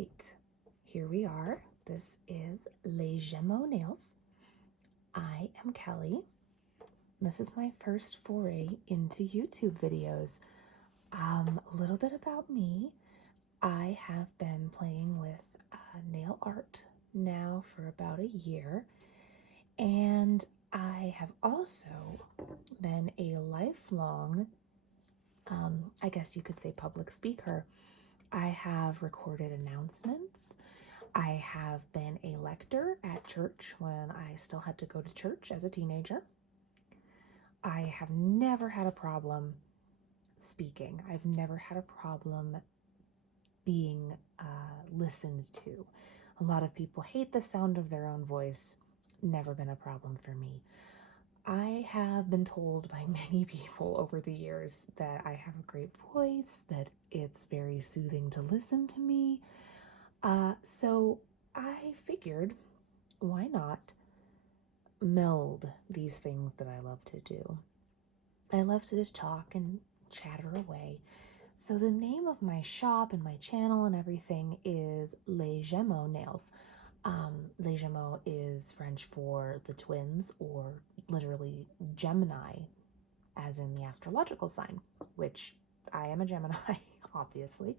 right, here we are. This is Les Gemmeaux Nails. I am Kelly. This is my first foray into YouTube videos. A little bit about me. I have been playing with nail art now for about a year, and I have also been a lifelong, I guess you could say, public speaker. I have recorded announcements. I have been a lector at church when I still had to go to church as a teenager. I have never had a problem speaking. I've never had a problem being listened to. A lot of people hate the sound of their own voice. Never been a problem for me. I have been told by many people over the years that I have a great voice, that it's very soothing to listen to me. So I figured, why not meld these things that I love to do? I love to just talk and chatter away. So the name of my shop and my channel and everything is Les Gemmeaux Nails. Les Gemmeaux is French for the twins, or literally Gemini, as in the astrological sign, which I am a Gemini, obviously.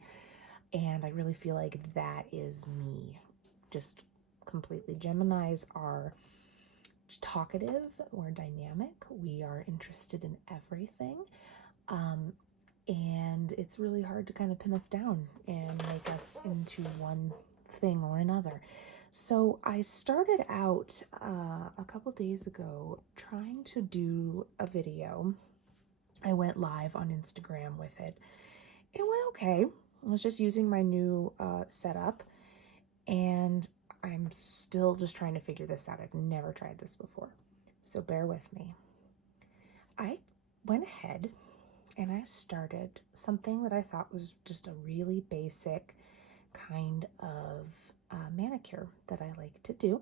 And I really feel like that is me, just completely. Geminis are talkative, we're dynamic, we are interested in everything. And it's really hard to kind of pin us down and make us into one thing or another. So I started out a couple days ago trying to do a video. I went live on Instagram with it. It went okay. I was just using my new setup, and I'm still just trying to figure this out. I've never tried this before, so bear with me. I went ahead and I started something that I thought was just a really basic kind of manicure that I like to do.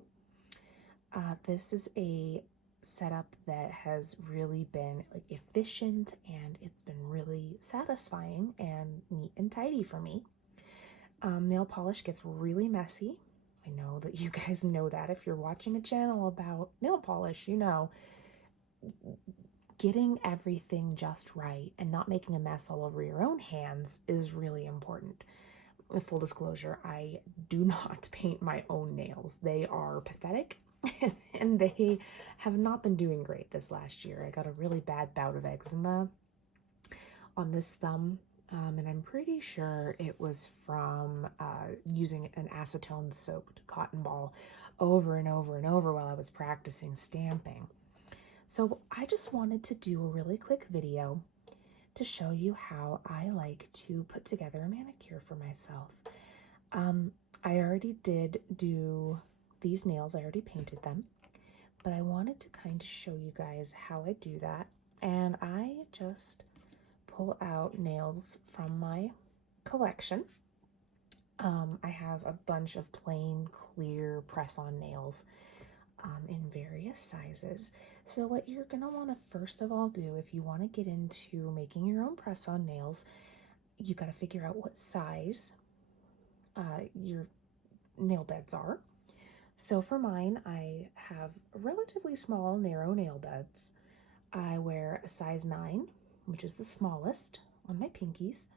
This is a setup that has really been efficient, and it's been really satisfying and neat and tidy for me. Nail polish gets really messy. I know that you guys know that. If you're watching a channel about nail polish, you know getting everything just right and not making a mess all over your own hands is really important. Full disclosure, I do not paint my own nails. They are pathetic and they have not been doing great this last year. I got a really bad bout of eczema on this thumb, and I'm pretty sure it was from using an acetone soaked cotton ball over and over and over while I was practicing stamping. So I just wanted to do a really quick video to show you how I like to put together a manicure for myself. I already did do these nails, I already painted them, but I wanted to kind of show you guys how I do that. And I just pull out nails from my collection. I have a bunch of plain, clear press-on nails in various sizes. So what you're going to want to first of all do, if you want to get into making your own press-on nails, you got to figure out what size your nail beds are. So for mine, I have relatively small, narrow nail beds. I wear a size 9, which is the smallest, on my pinkies,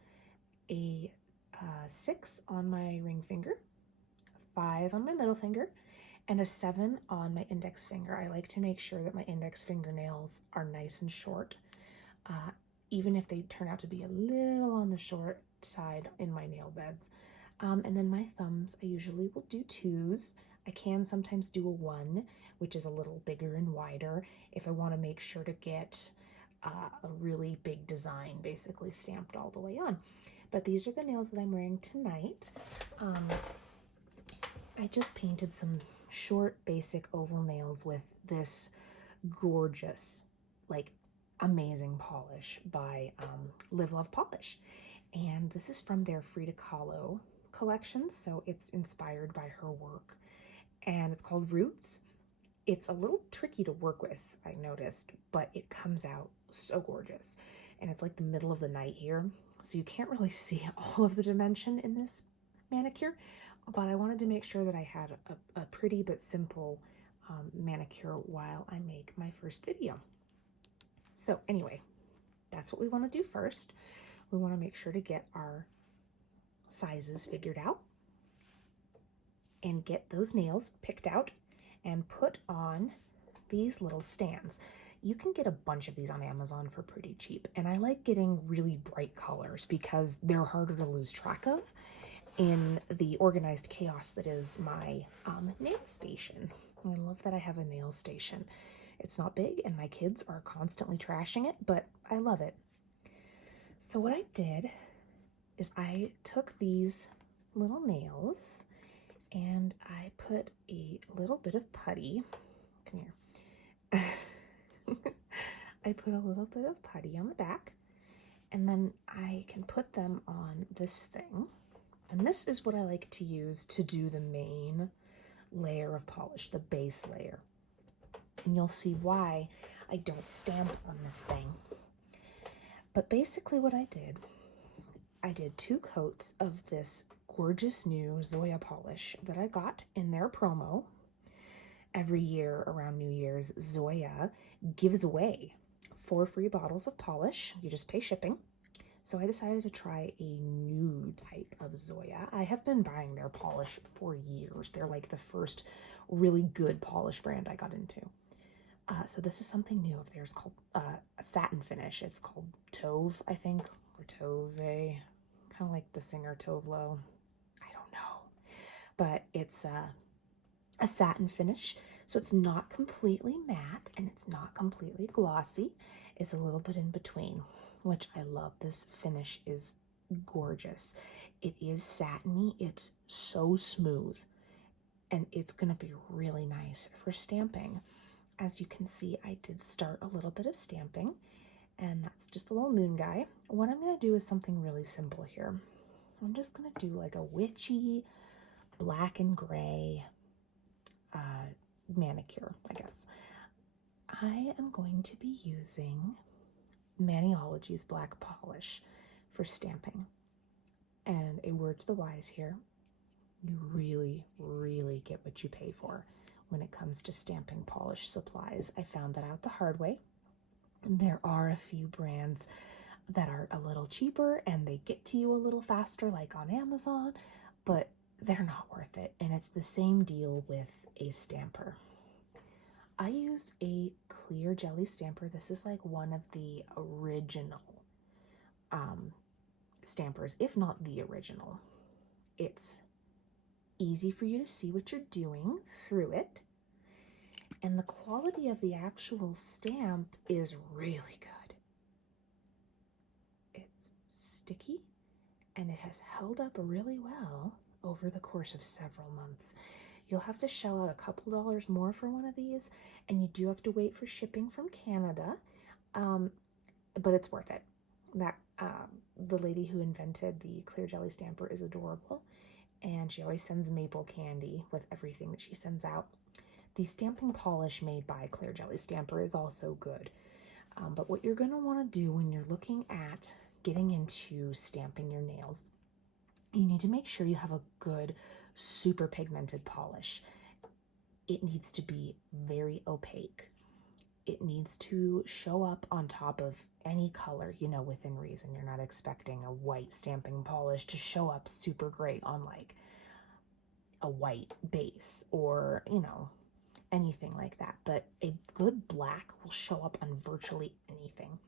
a 6 on my ring finger, 5 on my middle finger, and a 7 on my index finger. I like to make sure that my index fingernails are nice and short, even if they turn out to be a little on the short side in my nail beds. And then my thumbs, I usually will do 2s. I can sometimes do a 1, which is a little bigger and wider if I want to make sure to get a really big design basically stamped all the way on. But these are the nails that I'm wearing tonight. I just painted some short, basic oval nails with this gorgeous, amazing polish by Live Love Polish. And this is from their Frida Kahlo collection, so it's inspired by her work. And it's called Roots. It's a little tricky to work with, I noticed, but it comes out so gorgeous. And it's like the middle of the night here, so you can't really see all of the dimension in this manicure, but I wanted to make sure that I had a pretty but simple manicure while I make my first video. So anyway, that's what we want to do first. We want to make sure to get our sizes figured out and get those nails picked out and put on these little stands. You can get a bunch of these on Amazon for pretty cheap, and I like getting really bright colors because they're harder to lose track of in the organized chaos that is my nail station. I love that I have a nail station. It's not big and my kids are constantly trashing it, but I love it. So what I did is I took these little nails and I put a little bit of putty. Come here. I put a little bit of putty on the back, and then I can put them on this thing. And this is what I like to use to do the main layer of polish, the base layer. And you'll see why I don't stamp on this thing. But basically what I did 2 coats of this gorgeous new Zoya polish that I got in their promo. Every year around New Year's, Zoya gives away 4 free bottles of polish. You just pay shipping. So I decided to try a new type of Zoya. I have been buying their polish for years. They're like the first really good polish brand I got into. So this is something new of theirs called a satin finish. It's called Tove, I think, or Tove, kind of like the singer Tove Lo. I don't know. But it's a satin finish, so it's not completely matte and it's not completely glossy. It's a little bit in between, which I love. This finish is gorgeous. It is satiny. It's so smooth, and it's going to be really nice for stamping. As you can see, I did start a little bit of stamping, and that's just a little moon guy. What I'm going to do is something really simple here. I'm just going to do like a witchy black and gray manicure, I guess. I am going to be using Maniology's black polish for stamping. And a word to the wise here, you really, really get what you pay for when it comes to stamping polish supplies. I found that out the hard way. There are a few brands that are a little cheaper and they get to you a little faster, like on Amazon, but they're not worth it. And it's the same deal with a stamper. I use a clear jelly stamper. This is like one of the original stampers, if not the original. It's easy for you to see what you're doing through it, and the quality of the actual stamp is really good. It's sticky and it has held up really well over the course of several months. You'll have to shell out a couple dollars more for one of these, and you do have to wait for shipping from Canada, but it's worth it. The lady who invented the clear jelly stamper is adorable, and she always sends maple candy with everything that she sends out. The stamping polish made by Clear Jelly Stamper is also good, but what you're going to want to do when you're looking at getting into stamping your nails, you need to make sure you have a good super pigmented polish. It needs to be very opaque. It needs to show up on top of any color, you know, within reason. You're not expecting a white stamping polish to show up super great on like a white base or, you know, anything like that. But a good black will show up on virtually anything.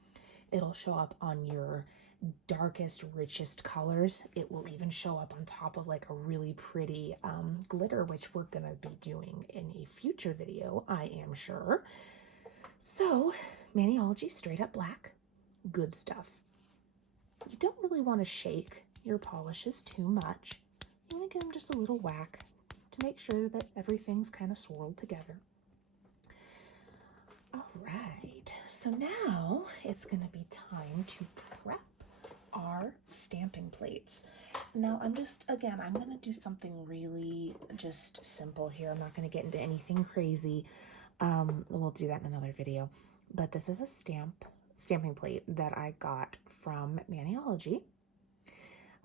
It'll show up on your darkest, richest colors. It will even show up on top of like a really pretty glitter, which we're gonna be doing in a future video, I am sure. So, Maniology straight up black, good stuff. You don't really want to shake your polishes too much. You want to give them just a little whack to make sure that everything's kind of swirled together. All right, so now it's going to be time to prep our stamping plates. Now I'm going to do something really just simple here. I'm not going to get into anything crazy. We'll do that in another video. But this is a stamping plate that I got from Maniology.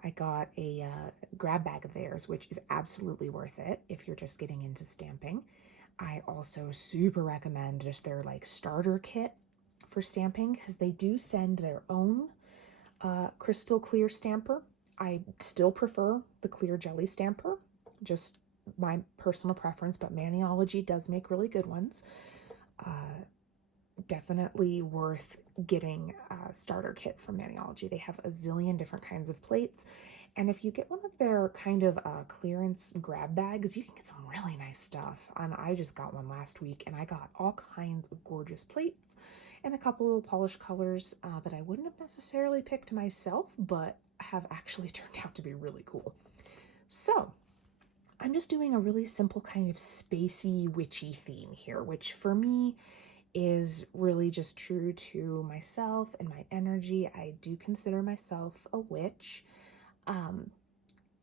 I got a grab bag of theirs, which is absolutely worth it if you're just getting into stamping. I also super recommend just their like starter kit for stamping, because they do send their own crystal clear stamper. I still prefer the clear jelly stamper, just my personal preference, but Maniology does make really good ones. Definitely worth getting a starter kit from Maniology. They have a zillion different kinds of plates, and if you get one of their kind of clearance grab bags, you can get some really nice stuff. And I just got one last week, and I got all kinds of gorgeous plates and a couple of polished colors that I wouldn't have necessarily picked myself, but have actually turned out to be really cool. So I'm just doing a really simple kind of spacey, witchy theme here, which for me is really just true to myself and my energy. I do consider myself a witch.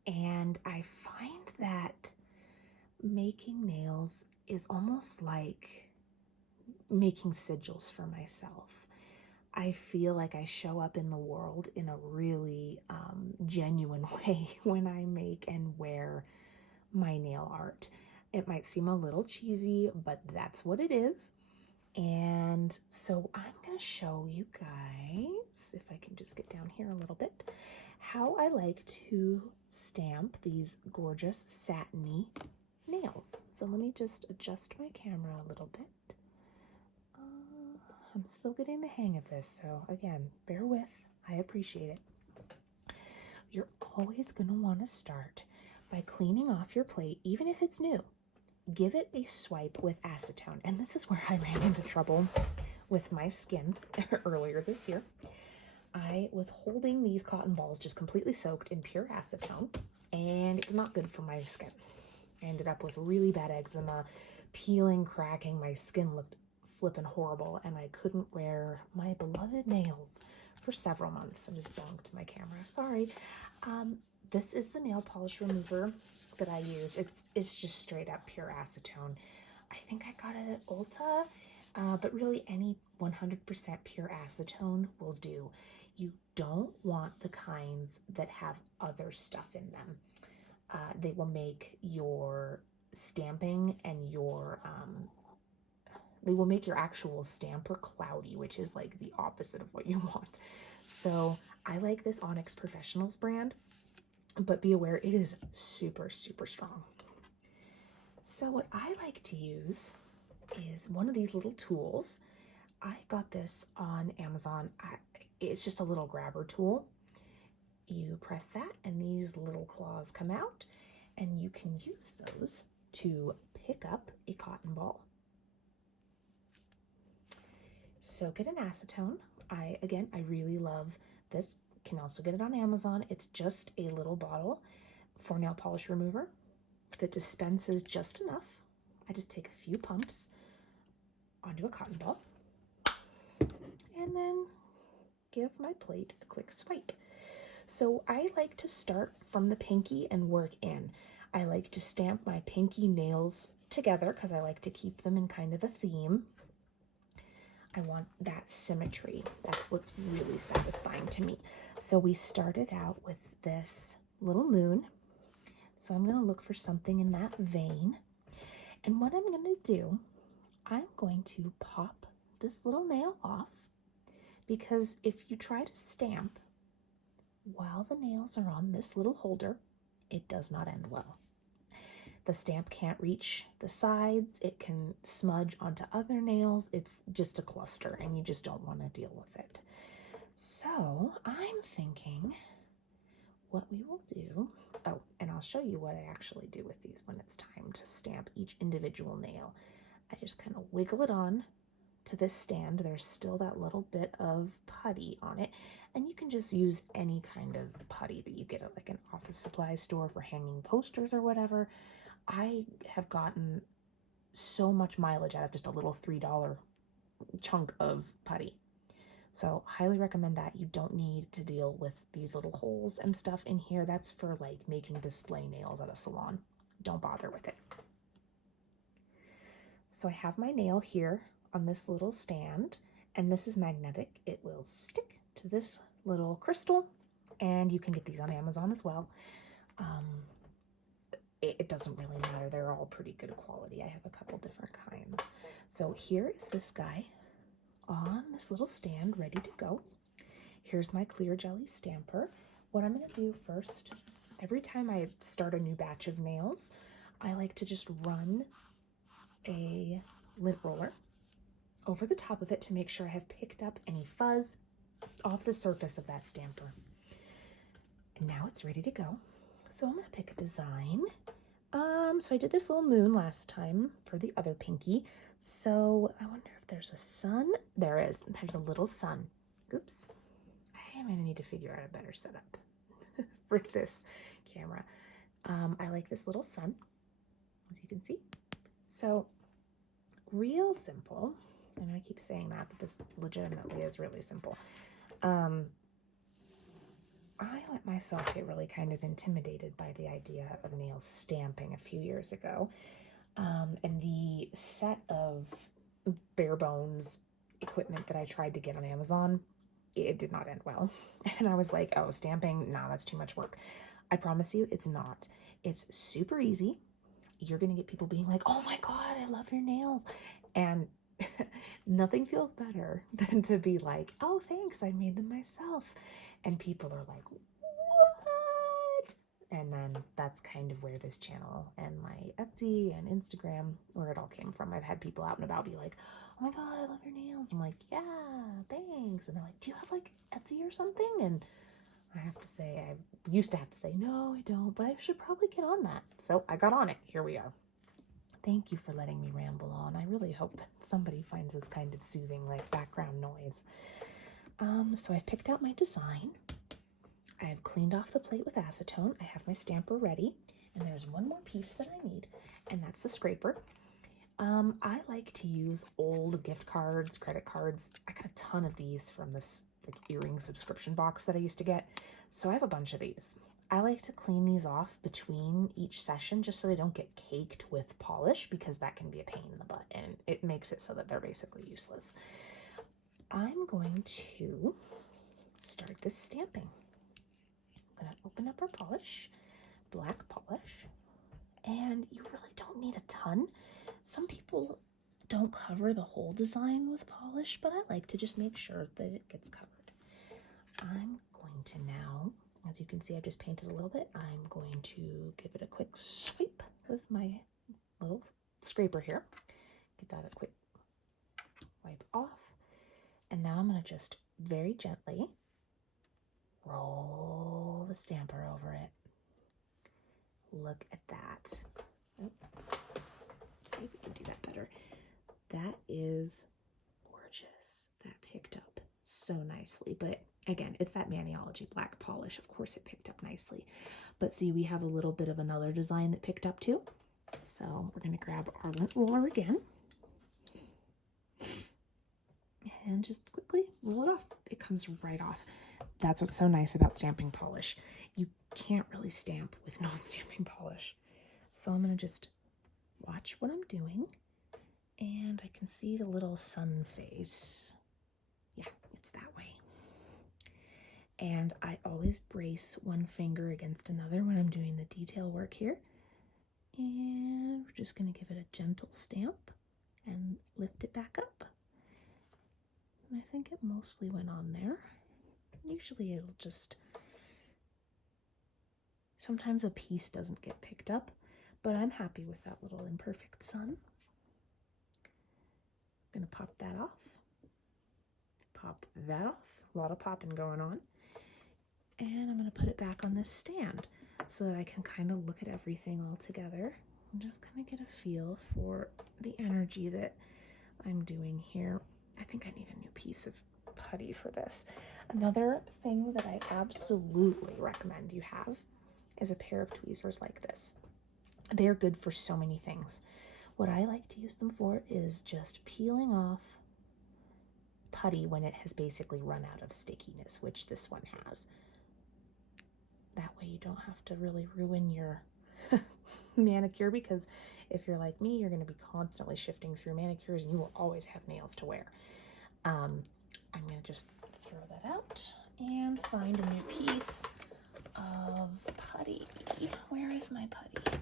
And I find that making nails is almost like making sigils for myself. I feel like I show up in the world in a really genuine way when I make and wear my nail art. It might seem a little cheesy, but that's what it is. And so I'm going to show you guys, if I can just get down here a little bit, how I like to stamp these gorgeous satiny nails. So let me just adjust my camera a little bit. I'm still getting the hang of this, so again, bear with. I appreciate it. You're always going to want to start by cleaning off your plate, even if it's new. Give it a swipe with acetone. And this is where I ran into trouble with my skin earlier this year. I was holding these cotton balls just completely soaked in pure acetone, and it was not good for my skin. I ended up with really bad eczema, peeling, cracking. My skin looked flippin' horrible, and I couldn't wear my beloved nails for several months. I just bonked my camera. Sorry. This is the nail polish remover that I use. It's just straight up pure acetone. I think I got it at Ulta, but really any 100% pure acetone will do. You don't want the kinds that have other stuff in them. They will make your stamping and they will make your actual stamper cloudy, which is like the opposite of what you want. So I like this Onyx Professionals brand, but be aware it is super, super strong. So what I like to use is one of these little tools. I got this on Amazon. It's just a little grabber tool. You press that and these little claws come out, and you can use those to pick up a cotton ball, soak it in acetone. I really love this. Can also get it on Amazon. It's just a little bottle for nail polish remover that dispenses just enough. I just take a few pumps onto a cotton ball and then give my plate a quick swipe. So I like to start from the pinky and work in. I like to stamp my pinky nails together because I like to keep them in kind of a theme. I want that symmetry. That's what's really satisfying to me. So we started out with this little moon. So I'm going to look for something in that vein. And what I'm going to do, I'm going to pop this little nail off, because if you try to stamp while the nails are on this little holder, it does not end well. The stamp can't reach the sides. It can smudge onto other nails. It's just a cluster, and you just don't want to deal with it. So I'm thinking what we will do, oh, and I'll show you what I actually do with these when it's time to stamp each individual nail. I just kind of wiggle it on to this stand. There's still that little bit of putty on it, and you can just use any kind of putty that you get at like an office supply store for hanging posters or whatever. I have gotten so much mileage out of just a little $3 chunk of putty. So highly recommend that. You don't need to deal with these little holes and stuff in here. That's for like making display nails at a salon. Don't bother with it. So I have my nail here on this little stand, and this is magnetic. It will stick to this little crystal And you can get these on Amazon as well. It doesn't really matter. They're all pretty good quality. I have a couple different kinds. So here is this guy on this little stand ready to go. Here's my clear jelly stamper. What I'm going to do first, every time I start a new batch of nails, I like to just run a lint roller over the top of it to make sure I have picked up any fuzz off the surface of that stamper. And now it's ready to go. So I'm going to pick a design. So I did this little moon last time for the other pinky. So I wonder if there's a sun. There is. There's a little sun. Oops. I am going to need to figure out a better setup for this camera. I like this little sun, as you can see. So real simple. And I keep saying that, but this legitimately is really simple. I let myself get really kind of intimidated by the idea of nail stamping a few years ago. And the set of bare bones equipment that I tried to get on Amazon, it did not end well. And I was like, oh, stamping, nah, that's too much work. I promise you, it's not. It's super easy. You're going to get people being like, oh my God, I love your nails. And nothing feels better than to be like, oh, thanks, I made them myself. And people are like, what? And then that's kind of where this channel and my Etsy and Instagram, where it all came from. I've had people out and about be like, oh my God, I love your nails. I'm like, yeah, thanks. And they're like, do you have like Etsy or something? And I have to say, I used to have to say, no, I don't, but I should probably get on that. So I got on it. Here we are. Thank you for letting me ramble on. I really hope that somebody finds this kind of soothing, like background noise. So I've picked out my design. I have cleaned off the plate with acetone. I have my stamper ready. And there's one more piece that I need, and that's the scraper. I like to use old gift cards, credit cards. I got a ton of these from this like earring subscription box that I used to get. So I have a bunch of these. I like to clean these off between each session just so they don't get caked with polish, because that can be a pain in the butt and it makes it so that they're basically useless. I'm going to start this stamping. I'm going to open up our polish, black polish, and you really don't need a ton. Some people don't cover the whole design with polish, but I like to just make sure that it gets covered. I'm going to now, as you can see, I just painted a little bit. I'm going to give it a quick swipe with my little scraper here. Give that a quick wipe off. And now I'm going to just very gently roll the stamper over it. Look at that. Oh, see if we can do that better. That is gorgeous. That picked up so nicely. But again, it's that Maniology black polish. Of course it picked up nicely. But see, we have a little bit of another design that picked up too. So we're going to grab our lint roller again. And just quickly roll it off. It comes right off. That's what's so nice about stamping polish. You can't really stamp with non-stamping polish. So I'm going to just watch what I'm doing. And I can see the little sun face. Yeah, it's that way. And I always brace one finger against another when I'm doing the detail work here. And we're just going to give it a gentle stamp and lift it back up. And I think it mostly went on there. Usually it'll just, sometimes a piece doesn't get picked up, but I'm happy with that little imperfect sun. I'm going to pop that off. Pop that off. A lot of popping going on. And I'm going to put it back on this stand so that I can kind of look at everything all together and just kind of get a feel for the energy that I'm doing here. I think I need a new piece of putty for this. Another thing that I absolutely recommend you have is a pair of tweezers like this. They're good for so many things. What I like to use them for is just peeling off putty when it has basically run out of stickiness, which this one has. That way you don't have to really ruin your manicure, because if you're like me, you're going to be constantly shifting through manicures and you will always have nails to wear. I'm going to just throw that out and find a new piece of putty. Where is my putty?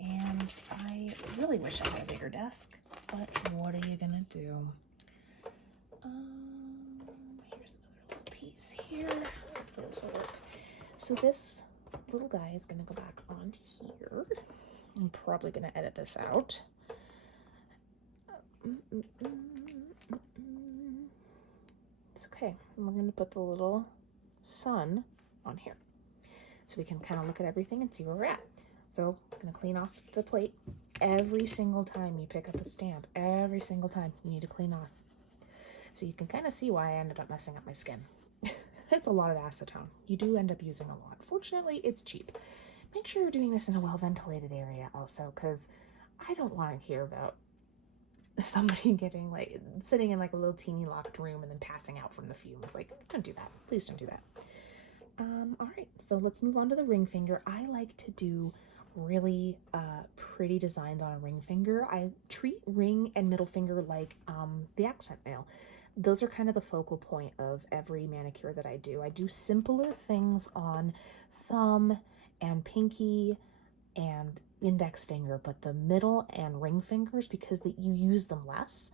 And I really wish I had a bigger desk, but what are you gonna do? Here's another little piece here. Hopefully this will work. So this little guy is gonna go back on here. I'm probably gonna edit this out. It's okay. And we're gonna put the little sun on here, so we can kind of look at everything and see where we're at. So I'm gonna clean off the plate. Every single time you pick up a stamp, every single time you need to clean off. So you can kind of see why I ended up messing up my skin. It's a lot of acetone. You do end up using a lot. Fortunately, it's cheap. Make sure you're doing this in a well-ventilated area also, because I don't want to hear about somebody getting like sitting in like a little teeny locked room and then passing out from the fumes. Like, don't do that. Please don't do that. All right, so let's move on to the ring finger. I like to do really pretty designs on a ring finger. I treat ring and middle finger like the accent nail. Those are kind of the focal point of every manicure that I do. I do simpler things on thumb and pinky and index finger, but the middle and ring fingers, because you use them less,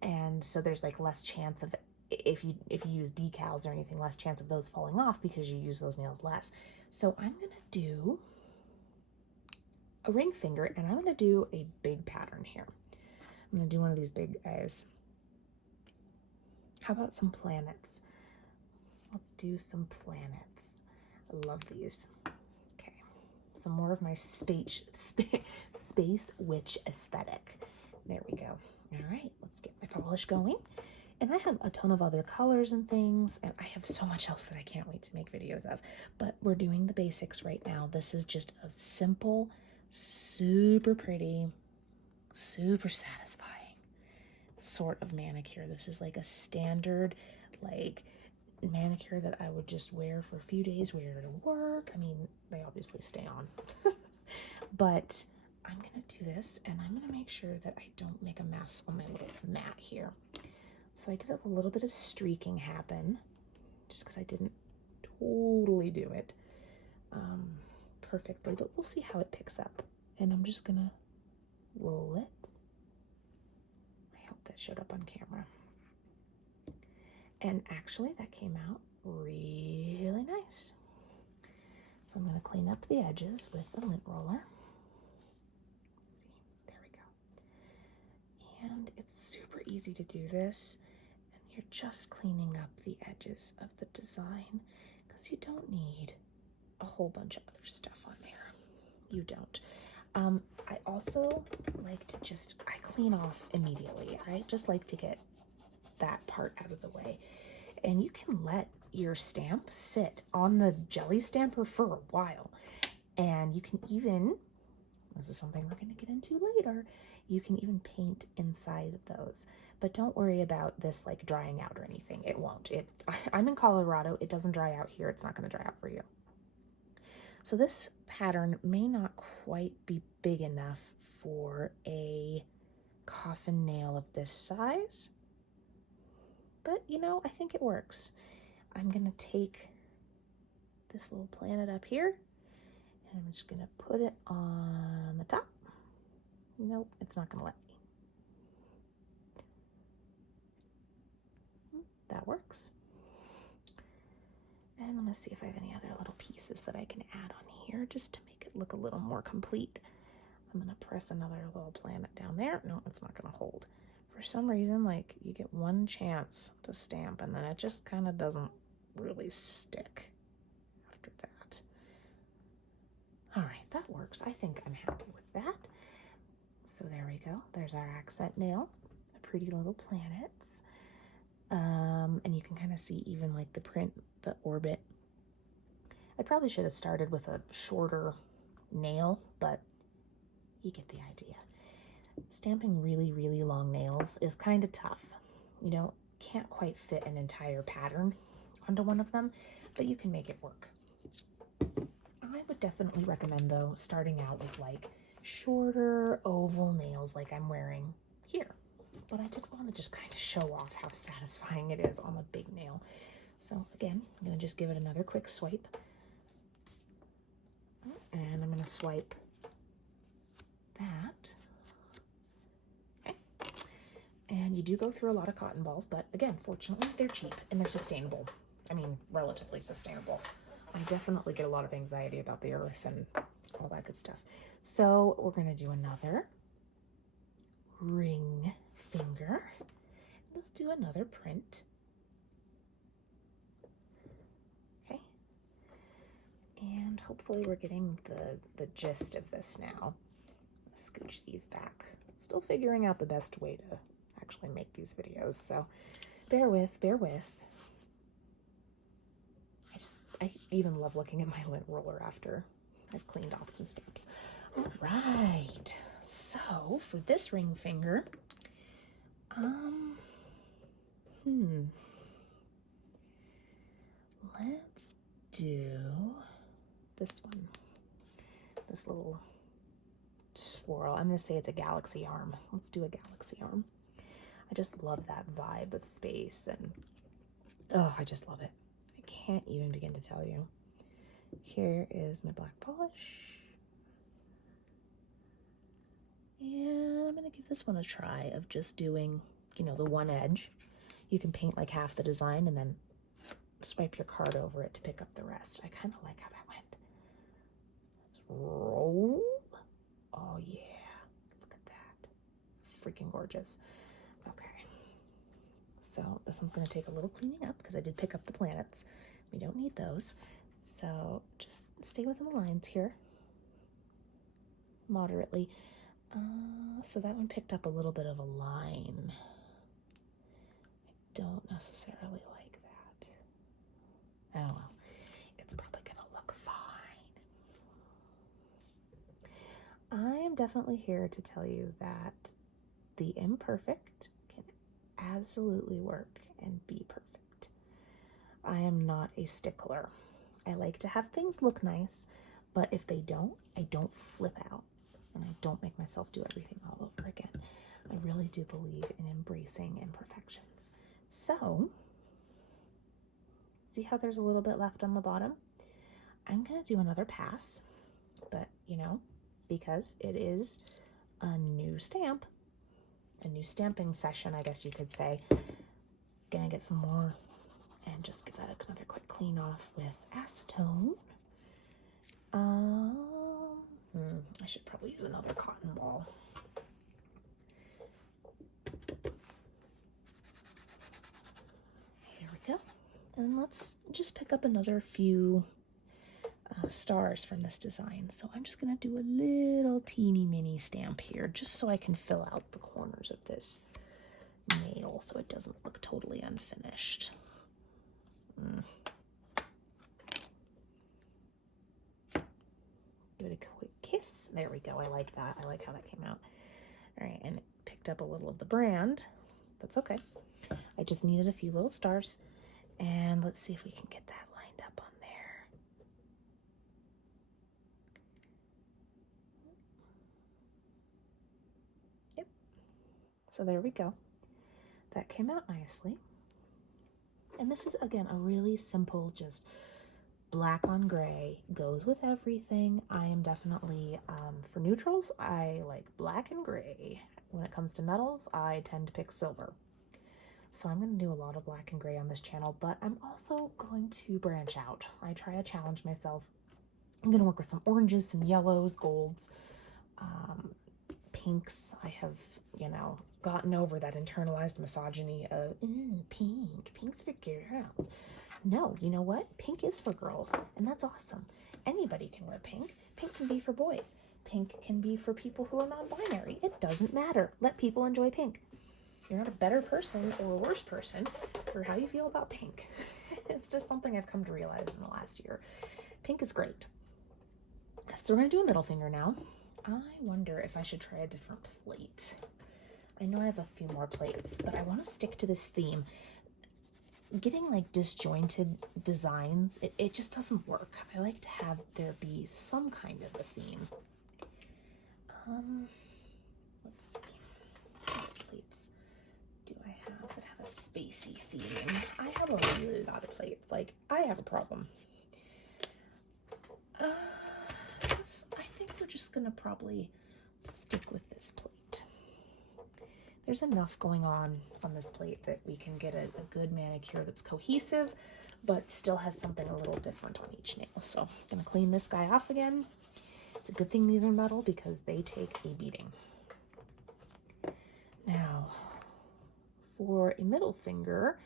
and so there's like less chance of, if you use decals or anything, less chance of those falling off because you use those nails less. So I'm gonna do a ring finger, and I'm gonna do a big pattern here. I'm gonna do one of these big guys. How about some planets? Let's do some planets. I love these. Okay, some more of my space witch aesthetic. There we go. All right, let's get my polish going. And I have a ton of other colors and things, and I have so much else that I can't wait to make videos of. But we're doing the basics right now. This is just a simple, super pretty, super satisfying sort of manicure. This is like a standard, like, manicure that I would just wear for a few days, wear to work. I mean, they obviously stay on. But I'm gonna do this, and I'm gonna make sure that I don't make a mess on my little mat here. So I did have a little bit of streaking happen, just because I didn't totally do it perfectly, but we'll see how it picks up. And I'm just gonna roll it. I hope that showed up on camera. And actually that came out really nice. So I'm gonna clean up the edges with the lint roller. Let's see, there we go. And it's super easy to do this. You're just cleaning up the edges of the design because you don't need a whole bunch of other stuff on there. You don't. I also like to I clean off immediately. I just like to get that part out of the way. And you can let your stamp sit on the jelly stamper for a while. And you can even, this is something we're going to get into later, you can even paint inside of those. But don't worry about this like drying out or anything. It won't. I'm in Colorado. It doesn't dry out here. It's not going to dry out for you. So this pattern may not quite be big enough for a coffin nail of this size. But, you know, I think it works. I'm going to take this little planet up here, and I'm just going to put it on the top. Nope, it's not going to let me. That works. And I'm going to see if I have any other little pieces that I can add on here just to make it look a little more complete. I'm going to press another little planet down there. No, it's not going to hold. For some reason, like, you get one chance to stamp and then it just kind of doesn't really stick after that. All right, that works. I think I'm happy with that. So there we go. There's our accent nail, the pretty little planets. And you can kind of see even like the print, the orbit. I probably should have started with a shorter nail, but you get the idea. Stamping really, really long nails is kind of tough. You know, can't quite fit an entire pattern onto one of them, but you can make it work. I would definitely recommend, though, starting out with like shorter oval nails like I'm wearing here. But I did want to just kind of show off how satisfying it is on a big nail. So again, I'm going to just give it another quick swipe. And I'm going to swipe that. Okay. And you do go through a lot of cotton balls, but again, fortunately, they're cheap and they're sustainable. I mean, relatively sustainable. I definitely get a lot of anxiety about the earth and all that good stuff. So we're going to do another ring finger. Let's do another print. Okay. And hopefully we're getting the gist of this now. Scooch these back. Still figuring out the best way to actually make these videos, so bear with. I even love looking at my lint roller after I've cleaned off some stamps. All right, so for this ring finger, let's do this one. This little swirl. I'm gonna say it's a galaxy arm. Let's do a galaxy arm. I just love that vibe of space, and oh, I just love it. I can't even begin to tell you. Here is my black polish. And I'm gonna give this one a try of just doing, you know, the one edge. You can paint like half the design and then swipe your card over it to pick up the rest. I kind of like how that went. Let's roll. Oh yeah, look at that. Freaking gorgeous. Okay. So this one's gonna take a little cleaning up because I did pick up the planets. We don't need those. So just stay within the lines here. Moderately. So that one picked up a little bit of a line. I don't necessarily like that. Oh well, it's probably gonna look fine. I am definitely here to tell you that the imperfect can absolutely work and be perfect. I am not a stickler. I like to have things look nice, but if they don't, I don't flip out and I don't make myself do everything all over again. I really do believe in embracing imperfections. So, see how there's a little bit left on the bottom? I'm gonna do another pass, but you know, because it is a new stamp, a new stamping session, I guess you could say. Gonna get some more and just give that another quick clean off with acetone. I should probably use another cotton ball. Here we go. And let's just pick up another few stars from this design. So I'm just going to do a little teeny mini stamp here just so I can fill out the corners of this nail so it doesn't look totally unfinished. Give it a quick kiss. There we go. I like that. I like how that came out. All right, and it picked up a little of the brand. That's okay. I just needed a few little stars. And let's see if we can get that lined up on there. Yep. So there we go. That came out nicely. And this is, again, a really simple, just black on gray, goes with everything. I am definitely, for neutrals, I like black and gray. When it comes to metals, I tend to pick silver. So I'm going to do a lot of black and gray on this channel, but I'm also going to branch out. I try to challenge myself. I'm going to work with some oranges, some yellows, golds, pinks. I have, you know, gotten over that internalized misogyny of, pink, pink's for girls. No, you know what? Pink is for girls, and that's awesome. Anybody can wear pink. Pink can be for boys. Pink can be for people who are non-binary. It doesn't matter. Let people enjoy pink. You're not a better person or a worse person for how you feel about pink. It's just something I've come to realize in the last year. Pink is great. So we're going to do a middle finger now. I wonder if I should try a different plate. I know I have a few more plates, but I want to stick to this theme. Getting like disjointed designs, it just doesn't work. I like to have there be some kind of a theme. Let's see. What plates do I have that have a spacey theme. I have a lot of plates. Like, I have a problem. I think we're just gonna probably stick with this plate. There's enough going on this plate that we can get a good manicure that's cohesive, but still has something a little different on each nail. So I'm gonna clean this guy off again. It's a good thing these are metal because they take a beating. Now, for a middle finger,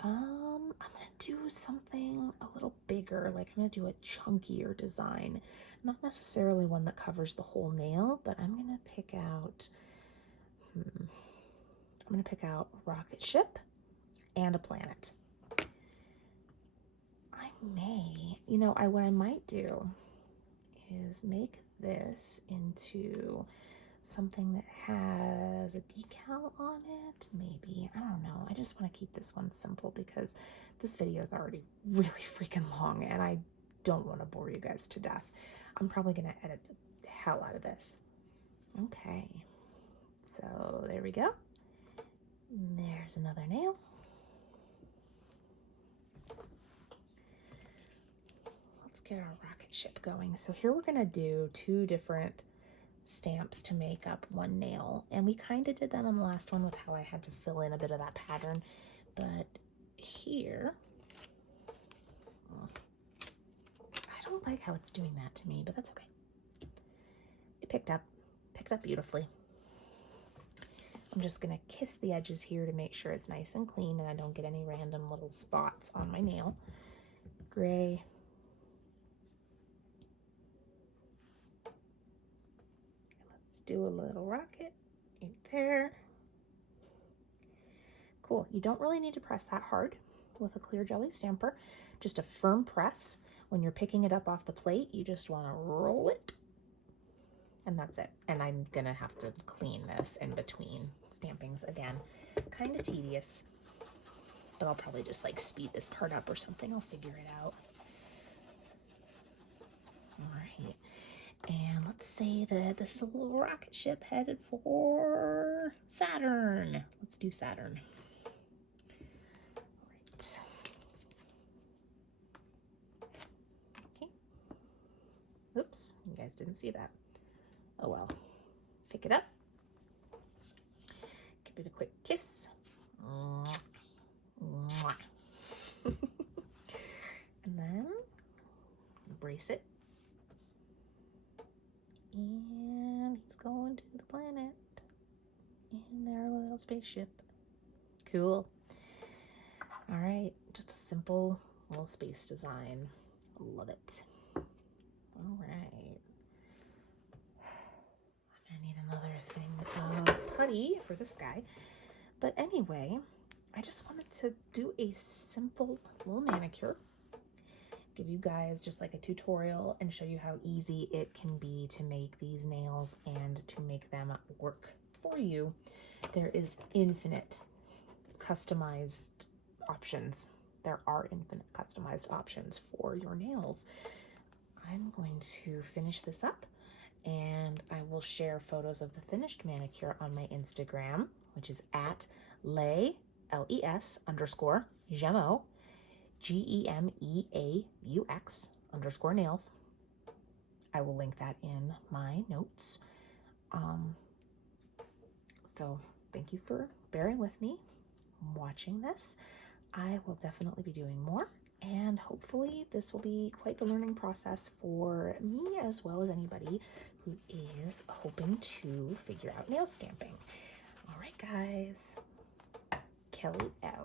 I'm gonna do something a little bigger. Like, I'm gonna do a chunkier design. Not necessarily one that covers the whole nail, but I'm gonna pick out, a rocket ship and a planet. I may, what I might do is make this into something that has a decal on it, maybe. I don't know. I just want to keep this one simple because this video is already really freaking long and I don't want to bore you guys to death. I'm probably going to edit the hell out of this. Okay, so there we go. There's another nail. Let's get our rocket ship going. So here we're going to do 2 different stamps to make up one nail, and we kind of did that on the last one with how I had to fill in a bit of that pattern, but here I don't like how it's doing that to me, but that's okay. It picked up beautifully. I'm just gonna kiss the edges here to make sure it's nice and clean and I don't get any random little spots on my nail. Gray. Do a little rocket right there. Cool. You don't really need to press that hard with a clear jelly stamper. Just a firm press. When you're picking it up off the plate, you just want to roll it. And that's it. And I'm going to have to clean this in between stampings again. Kind of tedious. But I'll probably just like speed this part up or something. I'll figure it out. All right. And let's say that this is a little rocket ship headed for Saturn. Let's do Saturn. All right. Okay. Oops, you guys didn't see that. Oh well. Pick it up. Give it a quick kiss. And then brace it. And he's going to the planet in their little spaceship. Cool. All right, just a simple little space design. Love it. All right. I'm gonna need another thing of putty for this guy. But anyway, I just wanted to do a simple little manicure. Give you guys just like a tutorial and show you how easy it can be to make these nails and to make them work for you. There is infinite customized options. There are infinite customized options for your nails. I'm going to finish this up and I will share photos of the finished manicure on my Instagram, which is at les_Gemaux. GEMEAUX_nails. I will link that in my notes. So thank you for bearing with me, watching this. I will definitely be doing more, and hopefully this will be quite the learning process for me as well as anybody who is hoping to figure out nail stamping. All right, guys. Kelly F.